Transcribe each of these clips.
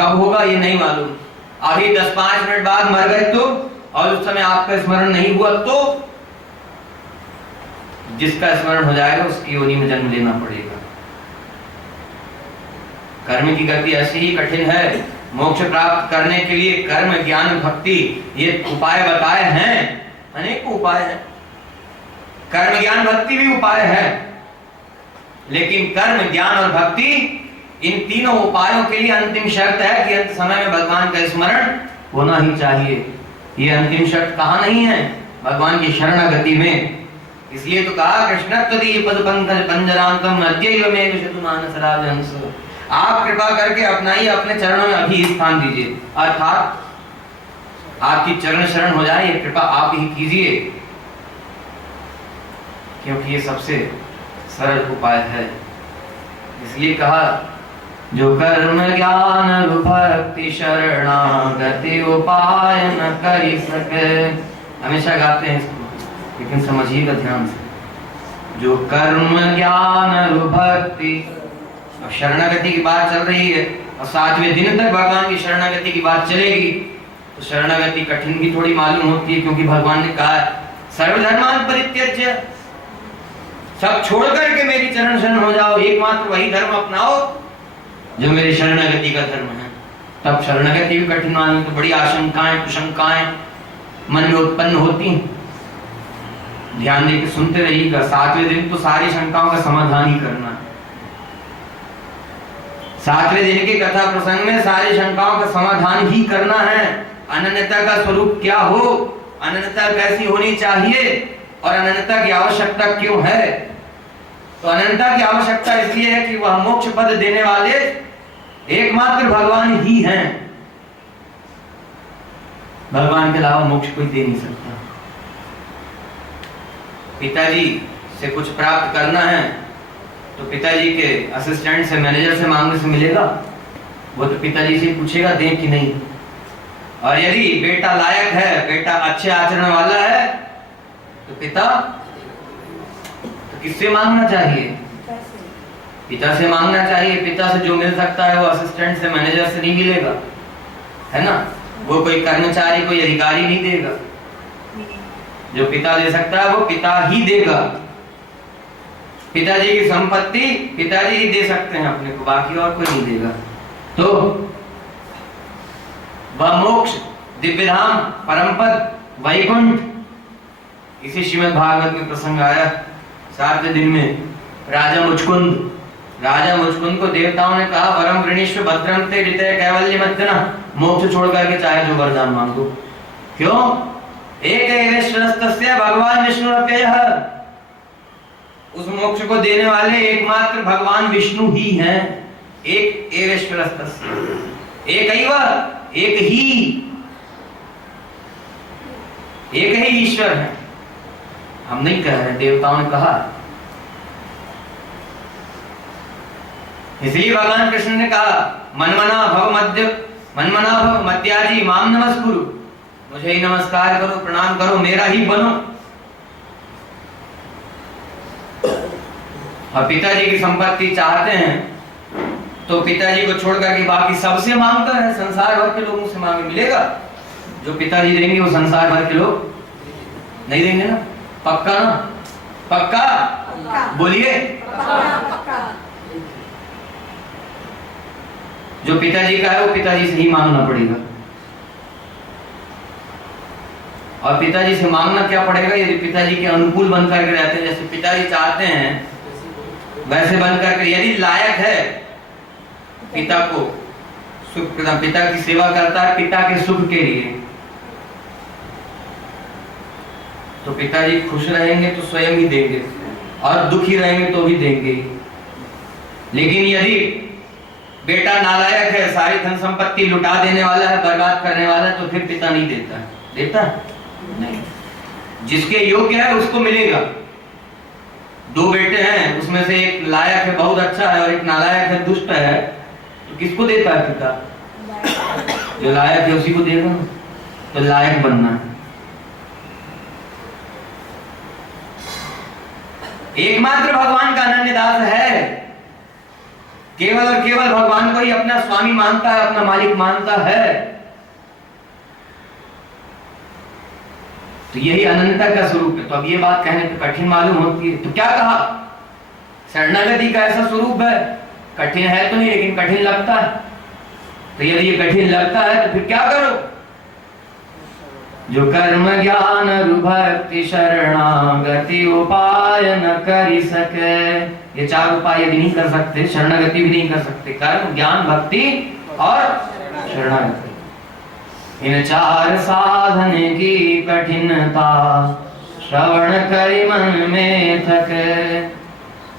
कब होगा ये नहीं मालूम। अभी 10-5 मिनट बाद मर गए तो, और उस समय आपका स्मरण नहीं हुआ तो जिसका स्मरण हो जाएगा उसकी योनि में जन्म लेना पड़ेगा। कर्म की गति ऐसी ही कठिन है। मोक्ष प्राप्त करने के लिए कर्म, ज्ञान, भक्ति ये उपाय बताए हैं, अनेक उपाय हैं। कर्म, ज्ञान, भक्ति भी उपाय है, लेकिन कर्म, ज्ञान और भक्ति इन तीनों उपायों के लिए अंतिम शर्त है कि अंत समय में भगवान का स्मरण होना ही चाहिए। ये अंतिम शर्त कहाँ नहीं है? भगवान की शरणागति में। इसलिए तो कहा कृष्ण तदीय पद पंकज पंजरांतम अद्यैव मे विशतु मानस राजहंस। आप कृपा करके अपनाइए, अपने चरणों में अभी स्थान दीजिए, अर्थात आपकी चरण शरण हो जाए, ये कृपा आप ही कीजिए, क्योंकि ये सबसे सरल उपाय है। इसलिए कहा जो कर्म ज्ञान भक्ति शरणागति उपाय न कर सके। हमेशा गाते हैं इसको, लेकिन समझिएगा ध्यान से। जो कर्म ज्ञान भक्ति, अब शरणागति की बात चल रही है और 7वें दिन तक भगवान की शरणागति की बात चलेगी, तो शरणागति कठिन भी थोड़ी मालूम होती है, क्योंकि भगवान ने कहा सर्वधर्मान परित्यज्य, सब छोड़ करके मेरी चरण शरण हो जाओ, एकमात्र वही धर्म अपनाओ जो मेरी शरणागति का धर्म है। तब शरणागति भी कठिन मालूम, तो बड़ी आशंकाएं कुशंकाएं मन में उत्पन्न होती हैं। ध्यान देकर सुनते रहिएगा। 7वें दिन तो सारी शंकाओं का समाधान ही करना है। 7वें दिन के कथा प्रसंग में सारी शंकाओं का समाधान ही करना है। अनन्यता का स्वरूप क्या हो, अनन्यता कैसी होनी चाहिए और अनन्यता की आवश्यकता क्यों है। तो अनन्यता की आवश्यकता इसलिए है कि वह मोक्ष पद देने वाले एकमात्र भगवान ही हैं। भगवान के अलावा मोक्ष कोई दे नहीं सकता। पिताजी से कुछ प्राप्त करना है तो पिताजी के असिस्टेंट से, मैनेजर से मांगने से मिलेगा? वो तो पिताजी से पूछेगा दें कि नहीं। और यदि बेटा लायक है, बेटा अच्छे आचरण वाला है, तो पिता तो किससे मांगना चाहिए? पिता से मांगना चाहिए। पिता से जो मिल सकता है वो असिस्टेंट से, मैनेजर से नहीं मिलेगा, है ना। वो कोई कर्मचारी, कोई अधिकारी नहीं देगा। जो पिता दे सकता है वो पिता ही देगा। पिताजी की संपत्ति पिताजी ही दे सकते हैं अपने को, बाकी और कोई नहीं देगा। तो वह मोक्ष, दिव्यधाम, परमपद, वैकुंठ, इसी श्रीमद् भागवत में प्रसंग आया 7वें दिन में। राजा मुचकुंद को देवताओं ने कहा वरम गृणीष्व भद्रम ते ऋते कैवल्य मध्यना, मोक्ष छोड़ करके चाहे जो वरदान मांगो। क्यों? एक एवेश्वरस्तस्य भगवान विष्णुरप्ययः, उस मोक्ष को देने वाले एकमात्र भगवान विष्णु ही हैं। एक एवेश्वरस्तस्य, एक ही ईश्वर है। हम नहीं कह रहे, देवताओं ने कहा। इसलिए भगवान कृष्ण ने कहा मनमना भव मत्याजी माम नमस्कुरु, मुझे ही नमस्कार करो, प्रणाम करो, मेरा ही बनो। और पिताजी की संपत्ति चाहते हैं तो पिताजी को छोड़ करके बाकी सबसे मांगता है, संसार भर के लोगों से मांगे मिलेगा। जो पिताजी देंगे वो संसार भर के लोग नहीं देंगे ना। पक्का ना? पक्का बोलिए। जो पिताजी का है वो पिताजी से ही मांगना पड़ेगा। और पिताजी से मांगना क्या पड़ेगा? यदि पिताजी के अनुकूल बन करके रहते हैं, जैसे पिताजी चाहते हैं वैसे बन करके, यदि लायक है, पिता को सुख प्रदान, पिता की सेवा करता है पिता के सुख के लिए, तो पिताजी खुश रहेंगे तो स्वयं ही देंगे, और दुखी रहेंगे तो भी देंगे। लेकिन यदि बेटा नालायक है, सारी धन संपत्ति लुटा देने वाला है, बर्बाद करने वाला है, तो फिर पिता नहीं देता। देता नहीं। जिसके योग्य है उसको मिलेगा। 2 बेटे हैं, उसमें से एक लायक है, बहुत अच्छा है, और एक नालायक है, दुष्ट है, तो किसको देता है पिता? जो लायक है उसी को देगा। तो लायक बनना है। एकमात्र भगवान का अनन्य दास है। केवल और केवल भगवान को ही अपना स्वामी मानता है, अपना मालिक मानता है, तो यही अनंता का स्वरूप है। तो अब ये बात कहने पे कठिन मालूम होती है, तो क्या कहा, शरणागति का ऐसा स्वरूप है, कठिन है तो नहीं लेकिन कठिन लगता है। तो यदि ये कठिन लगता है तो फिर क्या करो, जो कर्म ज्ञान भक्ति शरणागति उपाय न कर सके, ये चार उपाय यदि नहीं कर सकते, शरणागति भी नहीं कर सकते, कर्म ज्ञान भक्ति और शरणागति, इन चार साधन की कठिनता श्रवण करि मन में थके।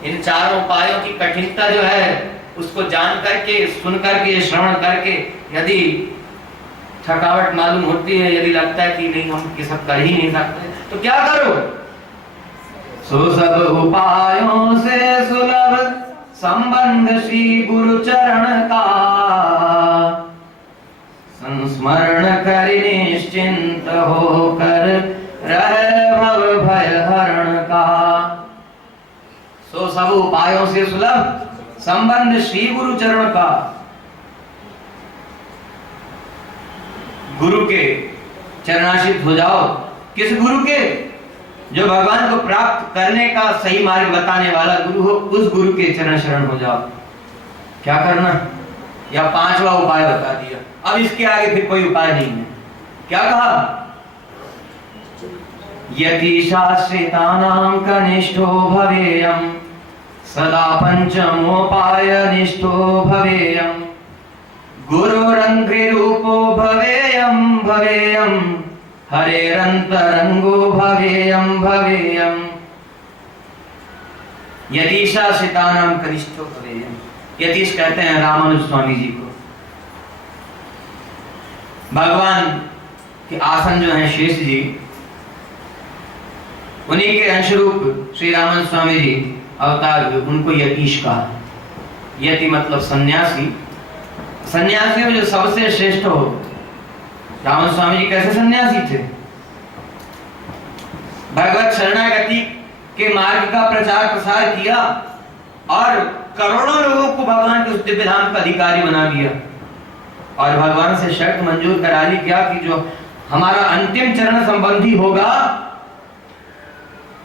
इन चारों उपायों की कठिनता जो है उसको जान करके, सुन करके, श्रवण करके यदि थकावट मालूम होती है, यदि लगता है कि नहीं हम ये सब कर ही नहीं सकते, तो क्या करो, सो सब उपायों से सुलभ संबंध श्री गुरु चरण का, संस्मरण करि निश्चिंत होकर रहे भव भय हरण का। सो सब उपायों से सुलभ संबंध श्री गुरु चरण का, गुरु के चरणाश्रित हो जाओ। किस गुरु के, जो भगवान को प्राप्त करने का सही मार्ग बताने वाला गुरु हो, उस गुरु के चरण शरण हो जाओ। क्या करना, या पांचवा उपाय बता दिया, अब इसके आगे फिर कोई उपाय नहीं है। क्या कहा, यदि शाश्रितानां कनिष्ठो भवेयम् सदा पंचमोपाय निष्ठो भवेयम्, गुरुरंघ्रिरूपो भवेयम् भवेयम्, हरेरंतरंगो भवेयम् भवेयम्। यतीशा शितानाम कनिष्ठो भवेयम्, यतीश कहते हैं रामानुज स्वामी जी को। भगवान के आसन जो है शेष जी, उन्हीं के अंशरूप श्री रामानुज स्वामी जी अवतार हुए, उनको यतीश कहा। यति मतलब सन्यासी, सन्यासी में जो सबसे श्रेष्ठ हो। रामानुज स्वामी जी कैसे सन्यासी थे, भगवत शरणागति के मार्ग का प्रचार प्रसार किया और करोड़ों लोगों को भगवान के उस दिव्य धाम का अधिकारी बना दिया, और भगवान से शर्त मंजूर करा ली क्या कि जो हमारा अंतिम चरण संबंधी होगा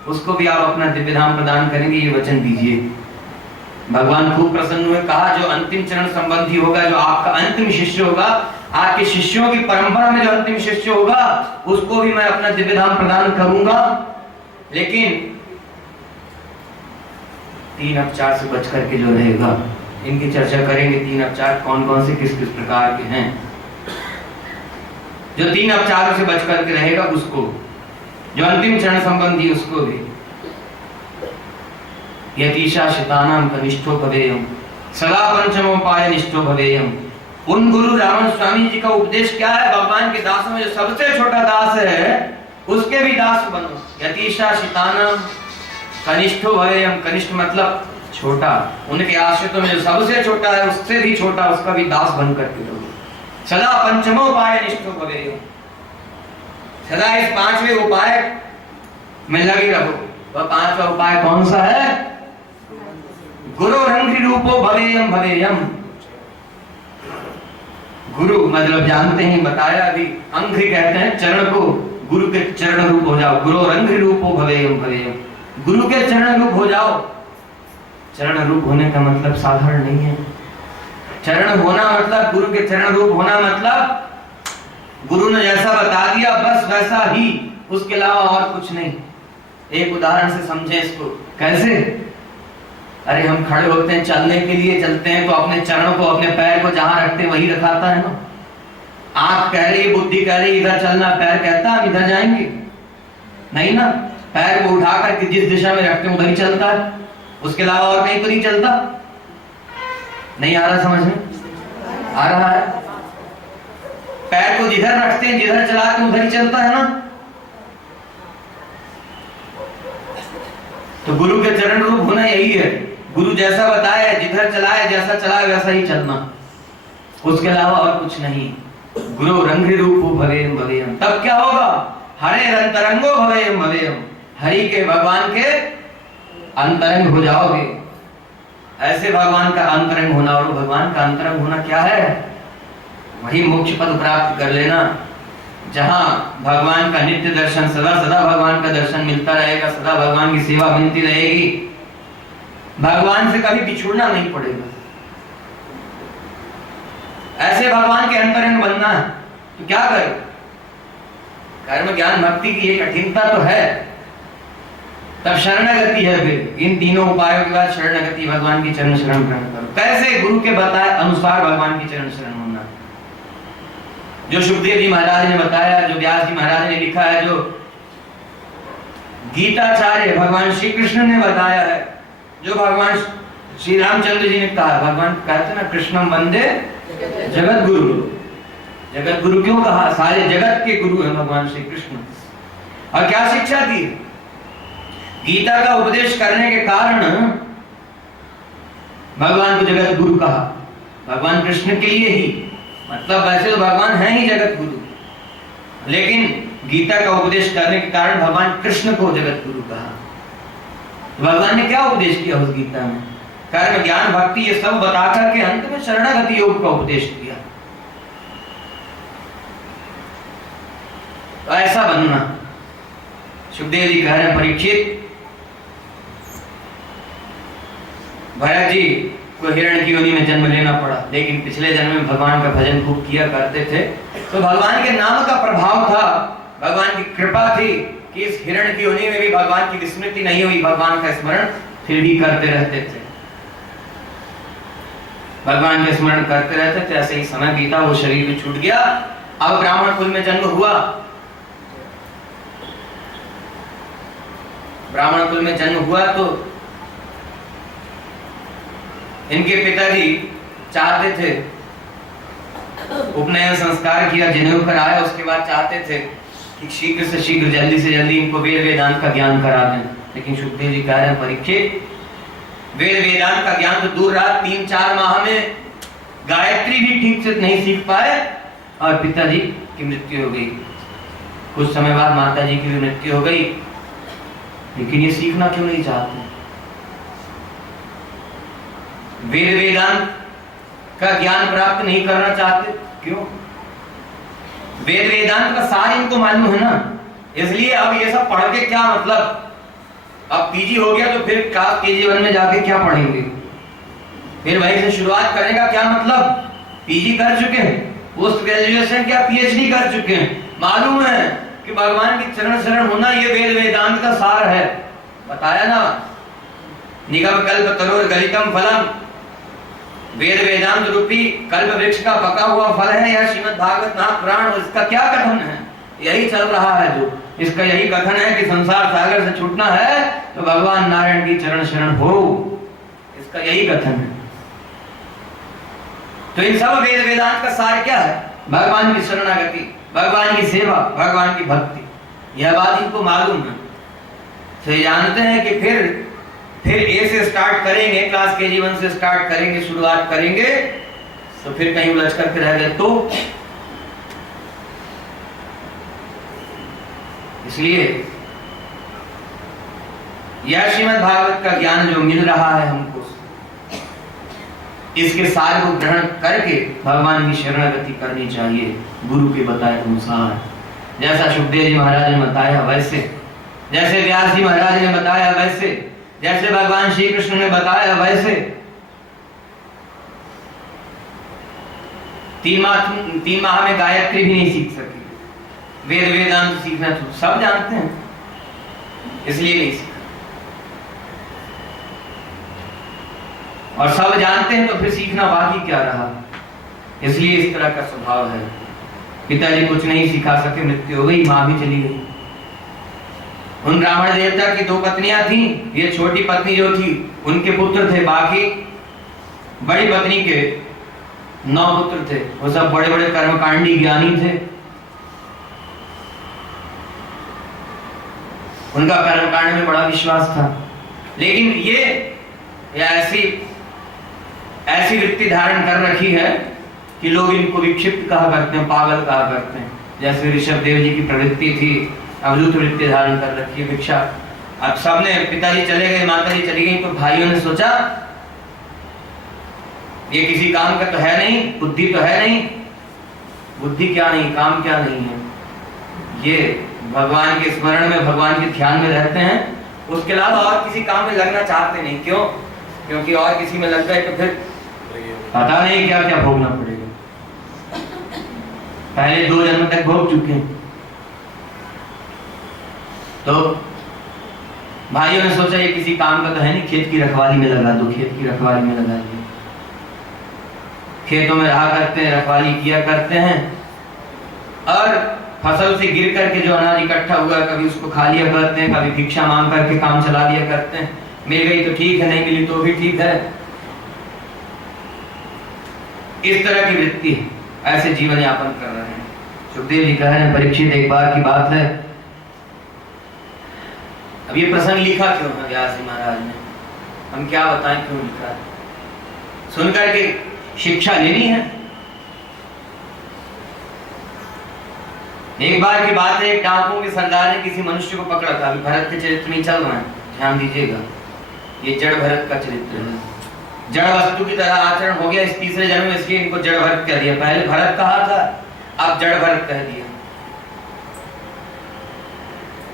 उसको भी आप अपना दिव्य धाम प्रदान करेंगे, ये वचन दीजिए। भगवान खूब प्रसन्न हुए, कहा जो अंतिम चरण संबंधी होगा, जो आपका अंतिम शिष्य होगा, आपके शिष्यों की परंपरा में जो अंतिम शिष्य होगा, उसको भी मैं अपना दिव्य धाम प्रदान करूंगा, लेकिन 3 उपचार से बच करके जो रहेगा। इनकी चर्चा करेंगे, 3 उपचार कौन कौन से किस किस प्रकार के हैं। जो 3 उपचारों से बच करके रहेगा उसको, जो अंतिम चरण संबंधी उसको भी। यतीशा शितानाम कनिष्ठो भवेयम् सदा पंचमोपाय निष्ठो भवेयम्। उन गुरु रामानुज स्वामी जी का उपदेश क्या है, भगवान के दासों में जो सबसे छोटा दास है उसके भी दास बनो। यतीशा शितानाम कनिष्ठो भवेयम्, कनिष्ठ मतलब छोटा, उनके आश्रितों में जो सबसे छोटा है उससे भी छोटा, उसका भी दास बन करके रहो। सदा पंचमोपाय निष्ठो भवेयम्, सदा इस 5वें उपाय में लगे रहो। वह 5वां उपाय कौन सा है, गुरु रंघ्रि रूपो भवेयम् भवेयम्। गुरु मतलब जानते हैं, बताया अभी, अंघ्रि कहते हैं चरण को, गुरु के चरण रूप हो जाओ। गुरु रंघ्रि रूपो भवेयम् भवेयम्, गुरु के चरण रूप हो जाओ। चरण रूप होने का मतलब साधारण नहीं है। चरण होना मतलब, गुरु के चरण रूप होना मतलब गुरु ने जैसा बता दिया बस वैसा ही, उसके अलावा और कुछ नहीं। एक उदाहरण से समझे इसको। कैसे, अरे हम खड़े होते हैं, चलने के लिए चलते हैं, तो अपने चरणों को, अपने पैर को जहां रखते हैं वही रखाता है ना। आंख कह रही, बुद्धि कह रही इधर चलना, पैर कहता है हम इधर जाएंगे, नहीं ना। पैर को उठा करके जिस दिशा में रखते हैं उधर ही चलता है, उसके अलावा और कहीं तो नहीं चलता। नहीं आ रहा समझ में? आ रहा है। पैर को जिधर रखते हैं, जिधर चलाते हैं उधर ही चलता है ना। तो गुरु के चरण रूप होना यही है, गुरु जैसा बताया, जिधर चलाए, जैसा चलाए वैसा ही चलना, उसके अलावा और कुछ नहीं। गुरु रंघ्रि रूपो भवेयम् भवेयम्, तब क्या होगा, हरे अंतरंगो भवेयम् भवेयम्, हरि के, भगवान के अंतरंग हो जाओगे। ऐसे भगवान का अंतरंग होना। और भगवान का अंतरंग होना क्या है? वही मोक्ष पद प्राप्त कर लेना, जहां भगवान का नित्य दर्शन, सदा सदा भगवान का दर्शन मिलता रहेगा, सदा भगवान की सेवा मिलती रहेगी, भगवान से कभी बिछुड़ना नहीं पड़ेगा। ऐसे भगवान के अंतरंग बनना है तो क्या करें? कर्म ज्ञान भक्ति की एक कठिनता तो है, तब शरणागति है। फिर इन तीनों उपायों के बाद शरणागति, भगवान की चरण शरण ग्रहण करो। कैसे? गुरु के बताए अनुसार भगवान की चरण शरण होना। जो सुखदेव जी महाराज ने बताया, जो व्यास जी महाराज ने लिखा है, जो गीताचार्य भगवान श्री कृष्ण ने बताया है, जो भगवान श्री रामचंद्र जी ने कहा, भगवान कहते ना कृष्णम वंदे जगत गुरु। जगत गुरु क्यों कहा? सारे जगत के गुरु हैं भगवान श्री कृष्ण। और क्या शिक्षा दी? गीता का उपदेश करने के कारण भगवान को जगत गुरु कहा, भगवान कृष्ण के लिए ही। मतलब वैसे तो भगवान है ही जगत गुरु, लेकिन गीता का उपदेश करने के कारण भगवान कृष्ण को जगत गुरु कहा। भगवान ने क्या उपदेश किया उस गीता में? कर्म ज्ञान भक्ति ये सब बताकर के अंत में शरणागति योग का उपदेश किया। तो ऐसा बनना। सुखदेव जी कह रहे हैं, परीक्षित, भरत जी को हिरण की योनि में जन्म लेना पड़ा, लेकिन पिछले जन्म में भगवान का भजन खूब किया करते थे, तो भगवान के नाम का प्रभाव था, भगवान की कृपा थी कि इस हिरण की योनि में भी भगवान की विस्मृति नहीं हुई, भगवान का स्मरण फिर भी करते रहते थे, भगवान के स्मरण करते रहते थे। ऐसे ही समय बीता, वो शरीर भी छूट गया। अब ब्राह्मण कुल में जन्म हुआ। ब्राह्मण कुल में जन्म हुआ तो इनके पिताजी चाहते थे, उपनयन संस्कार किया, जनेऊ कराया, उसके बाद चाहते थे कि शीघ्र से शीघ्र, जल्दी से जल्दी इनको वेद वेदांत का ज्ञान करा दें। लेकिन सुखदेव जी कह रहे हैं, परीक्षित, वेद वेदांत का ज्ञान तो दूर रहा, 3-4 माह में गायत्री भी ठीक से नहीं सीख पाए और पिताजी की मृत्यु हो गई। कुछ समय बाद माता जी की भी मृत्यु हो गई। लेकिन ये सीखना क्यों नहीं चाहते? वेद वेदांत का ज्ञान प्राप्त नहीं करना चाहते, क्यों? वेद वेदांत का सार इनको मालूम है ना, इसलिए अब ये सब पढ़ के क्या मतलब? अब पीजी हो गया तो फिर केजी 1 में जाके क्या पढ़ेंगे? फिर वहीं से शुरुआत करने का क्या मतलब? पीजी कर चुके हैं, पोस्ट ग्रेजुएशन क्या पीएचडी कर चुके हैं, मालूम है कि भगवान की चरण शरण होना ये वेद वेदांत का सार है। बताया ना, निगम कल्प तरोर गलितम फलम, वेद वेदांत रूपी कल्प वृक्ष का पका हुआ फल है यह श्रीमद् भागवत महापुराण। और इसका क्या कथन है? यही चल रहा है, जो इसका यही कथन है कि संसार सागर से छूटना है तो भगवान नारायण की चरण शरण हो, इसका यही कथन है। तो इन सब वेद वेदांत का सार क्या है? भगवान की शरणागति, भगवान की सेवा, भगवान की भक्ति। यह बात इनको मालूम है, तो जानते हैं कि फिर ए से स्टार्ट करेंगे, क्लास केजी 1 से स्टार्ट करेंगे, शुरुआत करेंगे, तो फिर कहीं उलझ करके रह गए तो। इसलिए यह श्रीमद् भागवत का ज्ञान जो मिल रहा है हमको, इसके सार को ग्रहण करके भगवान की शरणागति करनी चाहिए गुरु के बताए अनुसार। जैसा सुखदेव जी महाराज ने बताया वैसे, जैसे व्यास जी महाराज ने बताया वैसे, जैसे भगवान श्री कृष्ण ने बताया वैसे। 3 माह में गायत्री भी नहीं सीख सके, वेद वेदांत सीखना तो सब जानते हैं, इसलिए नहीं सीखा। और सब जानते हैं तो फिर सीखना बाकी क्या रहा? इसलिए इस तरह का स्वभाव है। पिताजी कुछ नहीं सिखा सके, मृत्यु हो गई, माँ भी चली गई। उन ब्राह्मण देवता की 2 पत्नियां थी, ये छोटी पत्नी जो थी उनके पुत्र थे, बाकी बड़ी पत्नी के 9 पुत्र थे। वो सब बड़े बड़े कर्मकांडी ज्ञानी थे, उनका कर्मकांड में बड़ा विश्वास था। लेकिन ये ऐसी वृत्ति धारण कर रखी है कि लोग इनको विक्षिप्त कहा करते हैं, पागल कहा करते हैं। जैसे ऋषभ देव जी की प्रवृत्ति थी, अवधूत वृत्ति धारण कर रखी है, भिक्षा। अब सबने, पिताजी चले गए, माताजी चली गई, तो भाइयों ने सोचा ये किसी काम का तो है नहीं, बुद्धि तो है नहीं। बुद्धि क्या नहीं, काम क्या नहीं है, ये भगवान के स्मरण में, भगवान के ध्यान में रहते हैं, उसके अलावा और किसी काम में लगना चाहते नहीं। क्यों? क्योंकि और किसी में लग गए तो फिर पता नहीं क्या क्या भोगना पड़ेगा। पहले 2 जन्म तक भोग चुके हैं। तो भाइयों ने सोचा ये किसी काम का तो है नहीं, खेत की रखवाली में लगा दो, खेत की रखवाली में लगा दिया। खेतों में रहा करते हैं, रखवाली किया करते हैं, और फसल से गिर करके जो अनाज इकट्ठा हुआ कभी उसको खा लिया करते हैं, कभी भिक्षा मांग करके काम चला लिया करते हैं। मिल गई तो ठीक है, नहीं मिली तो भी ठीक है। इस तरह की वृत्ति है, ऐसे जीवन यापन कर रहे हैं। सुखदेव जी कह रहे हैं, परीक्षित एक बार की बात है। अब ये प्रसंग लिखा क्यों है व्यास जी महाराज ने, हम क्या बताएं क्यों लिखा है? सुनकर के शिक्षा लेनी है। एक बार की बात है, एक डाकुओं के सरदार ने किसी मनुष्य को पकड़ा था। अभी भरत के चरित्र में चल रहा है, ध्यान दीजिएगा। ये जड़ भरत का चरित्र है। जड़ वस्तु की तरह आचरण हो गया इस तीसरे जन्म में, इसलिए इनको जड़ भरत कह दिया। पहले भरत कहा था, अब जड़ भरत कह दिया।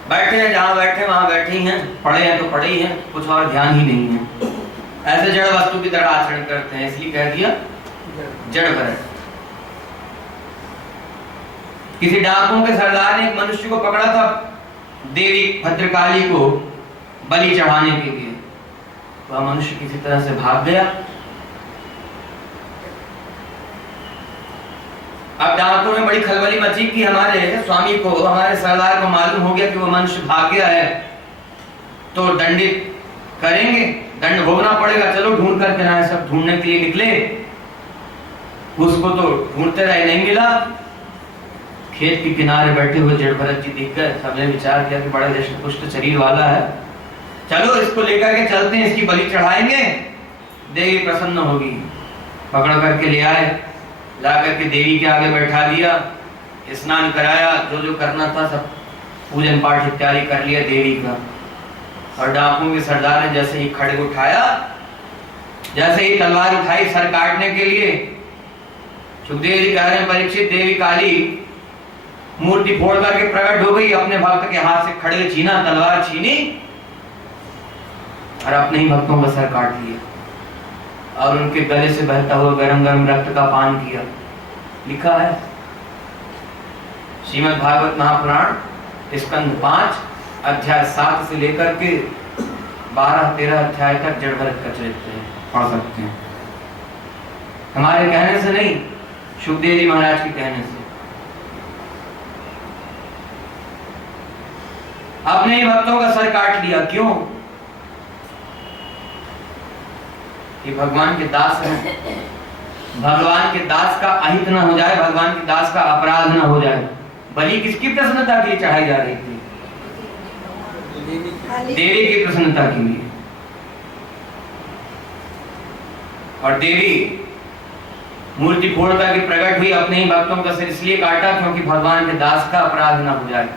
बैठे हैं जहां बैठे वहां बैठे ही हैं, पढ़े हैं तो पढ़े ही हैं, कुछ और ध्यान ही नहीं है। ऐसे जड़ वस्तु की तरह आचरण करते हैं, इसलिए कह दिया जड़ भरत। किसी डाकुओं के सरदार ने एक मनुष्य को पकड़ा था देवी भद्रकाली को बलि चढ़ाने के लिए। वह मनुष्य किसी तरह से भाग गया। अब डाकुओं ने बड़ी खलबली मची कि हमारे स्वामी को, हमारे सरदार को मालूम हो गया कि वो मनुष्य भाग गया है, तो दंडित करेंगे, दंड भोगना पड़ेगा। चलो ढूंढ करके ना, सब ढूंढने के लिए निकले। उसको तो ढूंढते रहे, नहीं मिला। खेत के किनारे बैठे हुए जड़ भरत जी दिख गए। सबने विचार किया कि बड़ा दृष्टपुष्ट शरीर वाला है, चलो इसको लेकर के चलते हैं, इसकी बलि चढ़ाएंगे, देवी प्रसन्न होगी। पकड़ करके ले आए, ला करके देवी के आगे बैठा दिया, स्नान कराया, जो जो करना था सब पूजन पाठ इत्यादि कर लिया देवी का। और डाकुओं के सरदार ने जैसे ही खड़ग उठाया, जैसे ही तलवार उठाई सर काटने के लिए, सुखदेव जी कह रहे हैं, परीक्षित देवी काली मूर्ति फोड़ करके प्रकट हो गई। अपने भक्त के हाथ से खड़ग छीना, तलवार छीनी और अपने ही भक्तों का सर काट लिया और उनके गले से बहता हुआ गरम गरम रक्त का पान किया। लिखा है श्रीमद् भागवत महापुराण स्कंद 5 अध्याय 7 से लेकर के 12-13 अध्याय तक जड़ भरत का चरित्र है, पढ़ सकते हैं। हमारे कहने से नहीं, सुखदेव जी महाराज के कहने से। अपने ही भक्तों का सर काट लिया। क्यों? कि भगवान के दास हैं, भगवान के दास का अहित न हो जाए, भगवान के दास का अपराध न हो जाए। बलि किसकी प्रसन्नता के लिए चढ़ाई जा रही थी? देवी की प्रसन्नता के लिए। और देवी मूर्ति फोड़ करके प्रकट हुई, अपने ही भक्तों का सिर इसलिए काटा क्योंकि भगवान के दास का अपराध न हो जाए।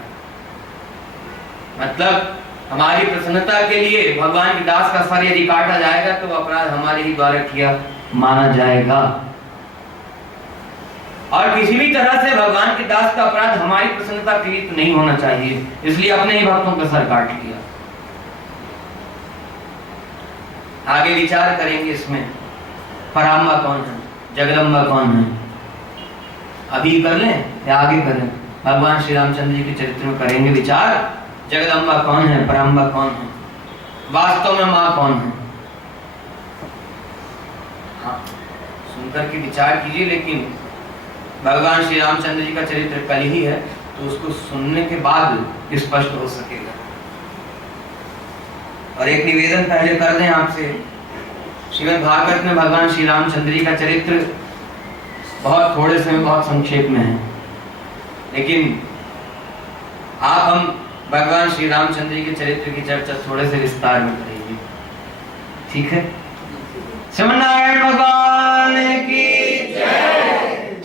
मतलब हमारी प्रसन्नता के लिए भगवान के दास का सर यदि काटा जाएगा तो अपराध हमारे ही द्वारा किया माना जाएगा। और किसी भी तरह से भगवान के दास का अपराध हमारी प्रसन्नता के लिए तो नहीं होना चाहिए, इसलिए अपने ही भक्तों का सर काट लिया। आगे विचार करेंगे इसमें, पराम्बा कौन है, जगदम्बा कौन है, अभी कर लें या आगे करें? भगवान श्री रामचंद्र जी के चरित्र में करेंगे विचार। जगदम्बा कौन है, पराम्बा कौन है, वास्तव में माँ कौन है? हाँ, सुनकर के विचार कीजिए। लेकिन भगवान श्री रामचंद्र जी का चरित्र कल ही है, तो उसको सुनने के बाद स्पष्ट हो सकेगा। और एक निवेदन पहले कर दें आपसे, श्रीमद् भागवत में भगवान श्री रामचंद्र जी का चरित्र बहुत थोड़े समय, बहुत संक्षेप में है, लेकिन आप हम भगवान श्री रामचंद्र जी के चरित्र की चर्चा थोड़े से विस्तार में करेंगे, ठीक है? श्रीमन नारायण भगवान की जय।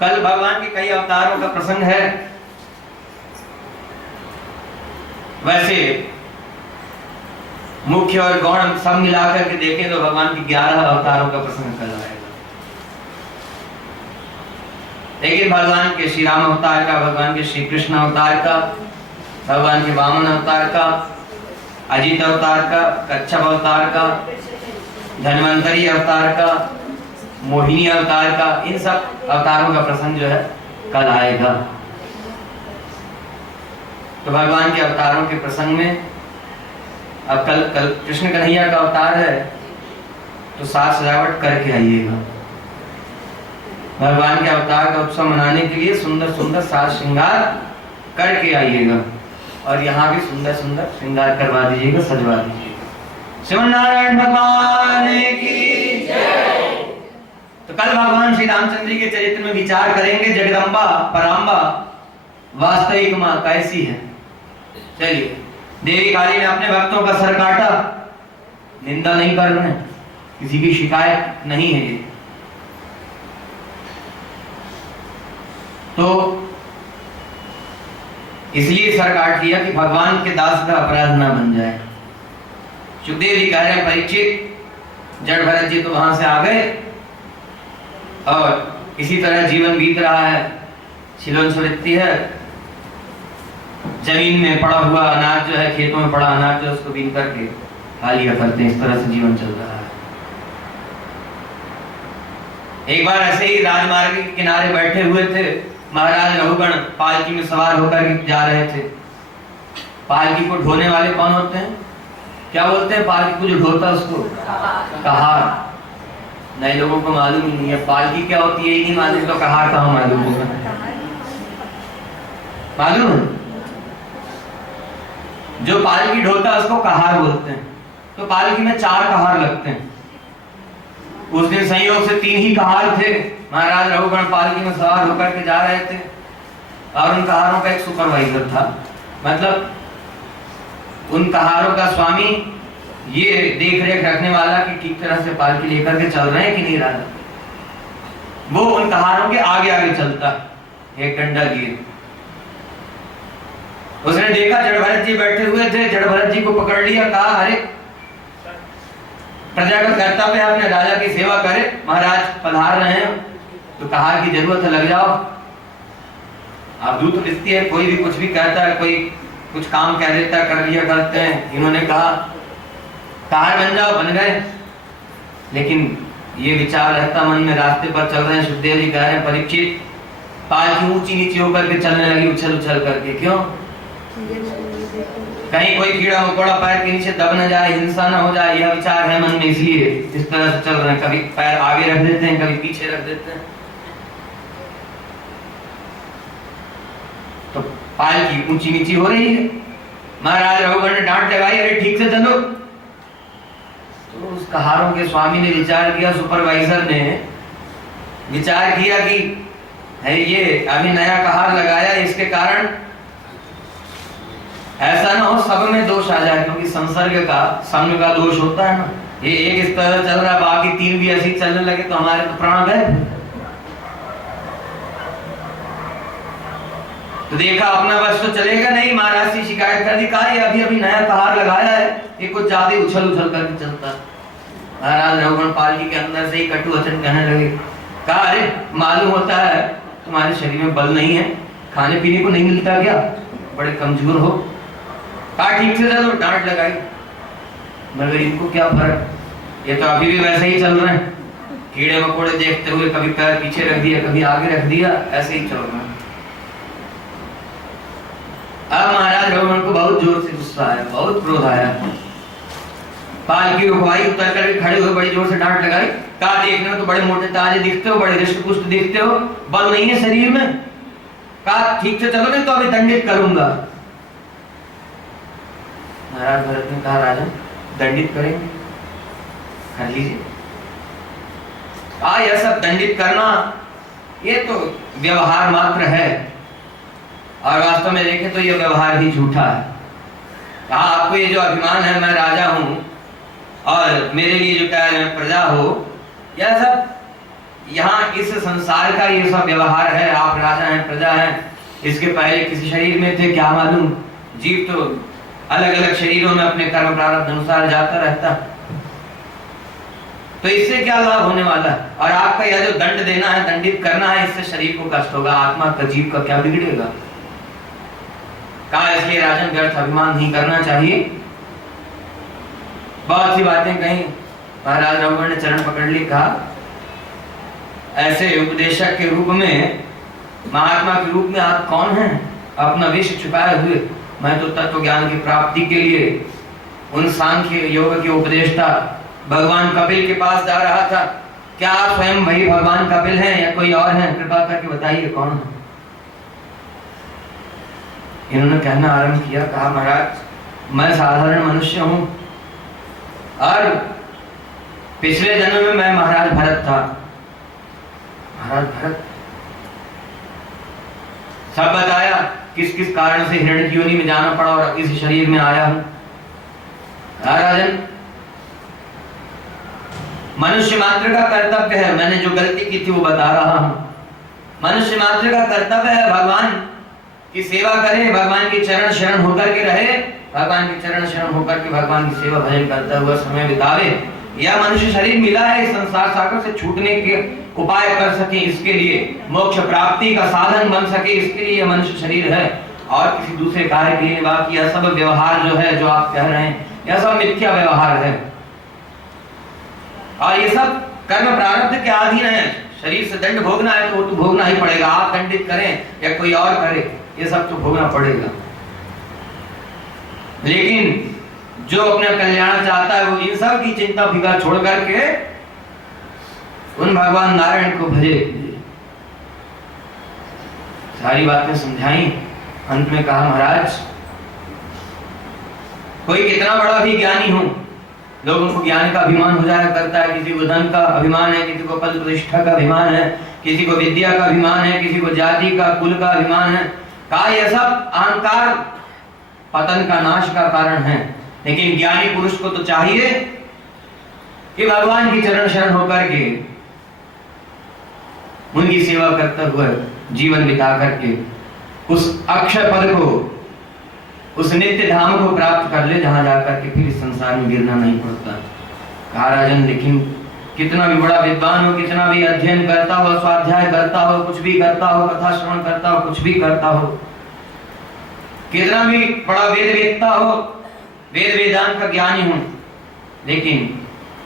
कल भगवान के कई अवतारों का प्रसंग है। वैसे मुख्य और गौण सब मिलाकर के देखें तो भगवान के 11 अवतारों का प्रसंग कर रहा है। लेकिन भगवान के श्री राम अवतार का, भगवान के श्री कृष्ण अवतार का, भगवान के वामन अवतार का, अजित अवतार का, कच्छप अवतार का, धन्वंतरी अवतार का, मोहिनी अवतार का, इन सब अवतारों का प्रसंग जो है कल आएगा। तो भगवान के अवतारों के प्रसंग में अब कल कृष्ण कन्हैया का अवतार है, तो साज सजावट करके आइएगा। भगवान के अवतार का उत्सव मनाने के लिए सुंदर सुंदर साज श्रृंगार करके आइएगा, और यहाँ भी सुंदर सुंदर श्रृंगार करवा दीजिएगा, सजवा दीजिएगा। श्रीमन नारायण भगवान की जय। तो कल भगवान श्री रामचंद्र के चरित्र में विचार करेंगे, जगदम्बा पराम्बा वास्तविक माँ कैसी है। चलिए, देवी काली ने अपने भक्तों का सर काटा, निंदा नहीं कर रहे हैं, किसी की शिकायत नहीं है ये। तो इसलिए सर काट लिया कि भगवान के दास का अपराध ना बन जाए। सुखदेव जी कह रहे परीक्षित, जड़ भरत जी तो वहां से आ गए और इसी तरह जीवन बीत रहा है, छिलन सुरती है, जमीन में पड़ा हुआ अनाज जो है, खेतों में पड़ा अनाज जो है, उसको बीन करके खा लिया करते हैं, इस तरह से जीवन चल रहा है। एक बार ऐसे ही राजमार्ग के किनारे बैठे हुए थे, महाराज रघुगण पालकी में सवार होकर जा रहे थे। पालकी को ढोने वाले कौन होते हैं, क्या बोलते हैं पालकी को जो ढोता है उसको? कहार। नए लोगों को मालूम ही नहीं है पालकी क्या होती है, नहीं मालूम, तो कहार कहाँ मालूम होगा? मालूम है? जो पालकी ढोता है उसको कहार बोलते हैं। तो पालकी में 4 कहार लगते हैं। उस दिन संयोग से 3 ही कहार थे। महाराज रघुगण पालकी में सवार होकर के जा रहे थे, और उन कहारों का एक सुपरवाइजर था, मतलब उन कहारों का स्वामी, ये देख रेख रखने वाला कि ठीक तरह से पालकी लेकर के चल रहे हैं कि नहीं राजा। वो उन कहारों के आगे आगे चलता, एक डंडा लिए। उसने देखा जड़ भरत जी बैठे हुए थे, जड़ भरत जी को पकड़ लिया, कहा अरे प्रजा का कर्तव्य है अपने राजा की सेवा करे, महाराज पधार रहे हैं, तो कहार की जरूरत है, लग जाओ। अब दूत रिश्ती है, कोई भी कुछ भी कहता है, कोई कुछ काम कह देता है, कर लिया करते हैं। इन्होंने कहा कहार बन जाओ, बन गए। लेकिन ये विचार रहता मन में, रास्ते पर चल रहे हैं, सुखदेव जी कह रहे हैं परीक्षित, पालकी ऊंची नीची होकर के चलने लगी, उछल उछल करके। क्यों? कहीं कोई कीड़ा मकोड़ा पैर के नीचे दब न जाए, हिंसा न हो जाए, यह विचार है मन में, इसलिए इस तरह से चल रहे हैं। कभी पैर आगे रख देते हैं, कभी पीछे रख देते हैं। तो पालकी ऊंची नीची हो रही है। महाराज रघुगण ने डांट लगाई, अरे ठीक से चलो। तो उस कहारों के स्वामी ने विचार किया, सुपरवाइजर ने विचार किया कि है ये अभी नया कहार लगाया, इसके कारण ऐसा ना हो सब में दोष आ जाए, क्योंकि संसर्ग का, संग का दोष होता है ना। ये एक इस तरह चल रहा है, बाकी 3 भी ऐसे चलने लगे तो हमारे तो प्राण गए। तो देखा अपना बस तो चलेगा नहीं, महाराज से शिकायत कर दी, कहा ये अभी अभी नया कहार लगाया है, ये कुछ ज्यादा उछल उछल करके चलता। महाराज रघुगण पालकी के अंदर से ही कटु वचन कहने लगे, कहा अरे मालूम होता है तुम्हारे शरीर में बल नहीं है, खाने पीने को नहीं मिलता क्या, बड़े कमजोर हो। कहा ठीक से चलो, डांट लगाई, मगर इनको क्या फर्क, ये तो अभी भी वैसे ही चल रहे हैं, कीड़े मकोड़े देखते हुए कभी पैर पीछे रख दिया, कभी आगे रख दिया, ऐसे ही चल रहे हैं। अब महाराज रघुगण को बहुत जोर से गुस्सा आया, बहुत क्रोध आया। पालकी रुकवाई, उतर करके खड़े हुए बड़ी जोर से डांट लगाई, कहा देखने में तो बड़े मोटे ताजे दिखते हो, बड़े हृष्ट पुष्ट दिखते हो, बल नहीं है शरीर में। कहा ठीक से चलो, नहीं तो अभी दंडित करूंगा। महाराज भरत ने कहा राजा दंडित करेंगे, कर लीजिए। यह सब दंडित करना ये तो व्यवहार मात्र है, और वास्तव में देखें तो यह व्यवहार ही झूठा है। कहा आपको ये जो अभिमान है मैं राजा हूं और मेरे लिए जो कह रहे हैं प्रजा हो, यह सब यहाँ इस संसार का ये सब व्यवहार है। आप राजा हैं, प्रजा हैं, इसके पहले किसी शरीर में थे क्या मालूम। जीव तो अलग अलग शरीरों में अपने कर्म प्रारब्ध अनुसार जाता रहता। तो इससे क्या लाभ होने वाला है? और आपका यह जो दंड देना है, दंडित करना है, इससे शरीर को कष्ट होगा, आत्मा का, जीव का क्या बिगड़ेगा? कहा इसलिए राजन व्यर्थ अभिमान नहीं करना चाहिए। बहुत सी बातें कही, महाराज रघुवर ने चरण पकड़ लिए, कहा ऐसे उपदेशक के रूप में, महात्मा के रूप में आप कौन हैं? अपना विष छुपाए हुए। मैं तो तत्व ज्ञान की प्राप्ति के लिए उन सांख्य योग के उपदेष्टा भगवान कपिल के पास जा रहा था। क्या आप स्वयं वही भगवान कपिल हैं या कोई और हैं? कृपा करके बताइए कौन है। इन्होंने कहना आरंभ किया, कहा महाराज मैं साधारण मनुष्य हूं और पिछले जन्म में मैं महाराज भरत था। महाराज भरत? सब बताया किस किस कारण से हिरण्य योनि में जाना पड़ा और इस शरीर में आया हूं। राजन, मनुष्य मात्र का कर्तव्य है, मैंने जो गलती की थी वो बता रहा हूं, मनुष्य मात्र का कर्तव्य है भगवान की सेवा करे, भगवान की चरण शरण होकर के रहे, भगवान की चरण शरण होकर के भगवान की सेवा भजन करता हुआ समय बितावे। यह मनुष्य शरीर मिला है इस संसार सागर से छूटने के उपाय कर सके, इसके लिए मोक्ष प्राप्ति का साधन बन सके, इसके लिए मनुष्य शरीर है और किसी दूसरे कार्य के लिए। बाकी यह सब व्यवहार जो है, जो आप कह रहे हैं, यह सब मिथ्या व्यवहार है और ये सब कर्म प्रारब्ध के अधीन है। शरीर से दंड भोगना है तो वो तो भोगना ही पड़ेगा, आप दंडित करें या कोई और करे, ये सब तो भोगना पड़ेगा। लेकिन जो अपना कल्याण चाहता है वो इन सब की चिंता फिकर छोड़ करके उन भगवान नारायण को भजे। सारी बातें समझाई, अंत में कहा महाराज कोई कितना बड़ा भी ज्ञानी हो, लोगों को ज्ञान का अभिमान हो जाया करता है। किसी को धन का अभिमान है, किसी को पद प्रतिष्ठा का अभिमान है, किसी को विद्या का अभिमान है, किसी को जाति का, कुल का अभिमान है। कहा यह सब अहंकार पतन का, नाश का कारण है। लेकिन ज्ञानी पुरुष को तो चाहिए कि भगवान की चरण शरण होकर के उनकी सेवा करते हुए जीवन बिता करके उस अक्षय पद को, उस नित्य धाम को प्राप्त कर ले, जहां जाकर के फिर इस संसार में गिरना नहीं पड़ता। कहा राजन लेकिन कितना भी बड़ा विद्वान हो, कितना भी अध्ययन करता हो, स्वाध्याय करता हो, कुछ भी करता हो, कथा श्रवण करता हो, कुछ भी करता हो, कितना भी बड़ा वेद वेदता हो, वेद वेदांत का ज्ञानी हो, लेकिन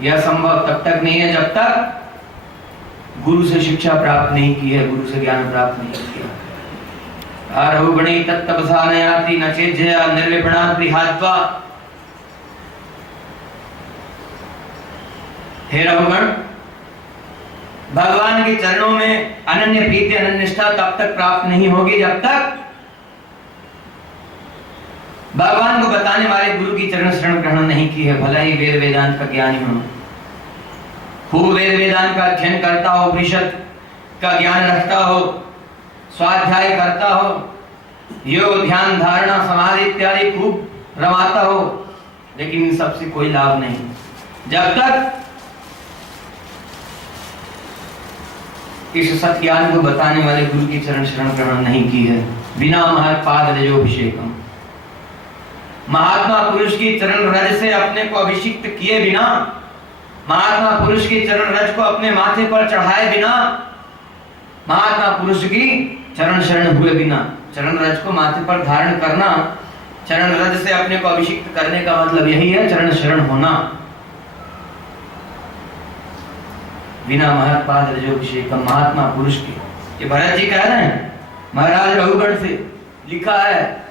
यह संभव तब तक नहीं है जब तक गुरु से शिक्षा प्राप्त नहीं की है, गुरु से ज्ञान प्राप्त नहीं किया। रघुगणी तत्तपसा नयाति न चेज्जया निर्विपणा गृहात्वा। हे रघुगण, भगवान के चरणों में अनन्य प्रीति, अनन्य निष्ठा तब तक प्राप्त नहीं होगी जब तक भगवान को बताने वाले गुरु की चरण शरण ग्रहण नहीं की है। भला ही वेद वेदांत का ज्ञानी हो, खूब वेद वेदांत का अध्ययन करता हो, उपनिषद का ज्ञान रखता हो, स्वाध्याय करता हो, योग ध्यान धारणा समाधि इत्यादि खूब रमाता हो, लेकिन इन सबसे कोई लाभ नहीं जब तक इस सत्य ज्ञान को बताने वाले गुरु की चरण शरण ग्रहण नहीं की है। बिना महत्पाद रजोभिषेकम, महात्मा पुरुष की चरण रज से अपने को अभिषिक्त किए बिना, महात्मा पुरुष की चरण रज को अपने माथे पर चढ़ाए बिना, महात्मा पुरुष की चरण शरण हुए बिना, चरण रज को माथे पर धारण करना, चरण रज से अपने को अभिषिक्त करने का मतलब यही है, चरण शरण होना। बिना महत्पाद रजोभिषेकम, महात्मा पुरुष की। ये भरत जी कह रहे हैं, महाराज रघुगढ़ से लिखा है,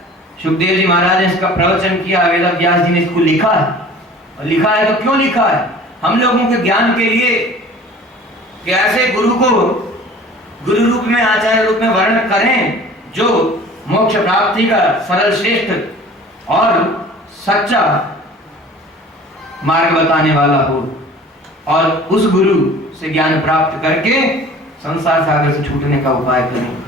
सुखदेव जी महाराज ने इसका प्रवचन किया, वेद व्यास जी ने इसको लिखा है। और लिखा है तो क्यों लिखा है? हम लोगों के ज्ञान के लिए कि ऐसे गुरु को गुरु रूप में, आचार्य रूप में वर्णन करें जो मोक्ष प्राप्ति का सरल, श्रेष्ठ और सच्चा मार्ग बताने वाला हो, और उस गुरु से ज्ञान प्राप्त करके संसार सागर से छूटने का उपाय करें।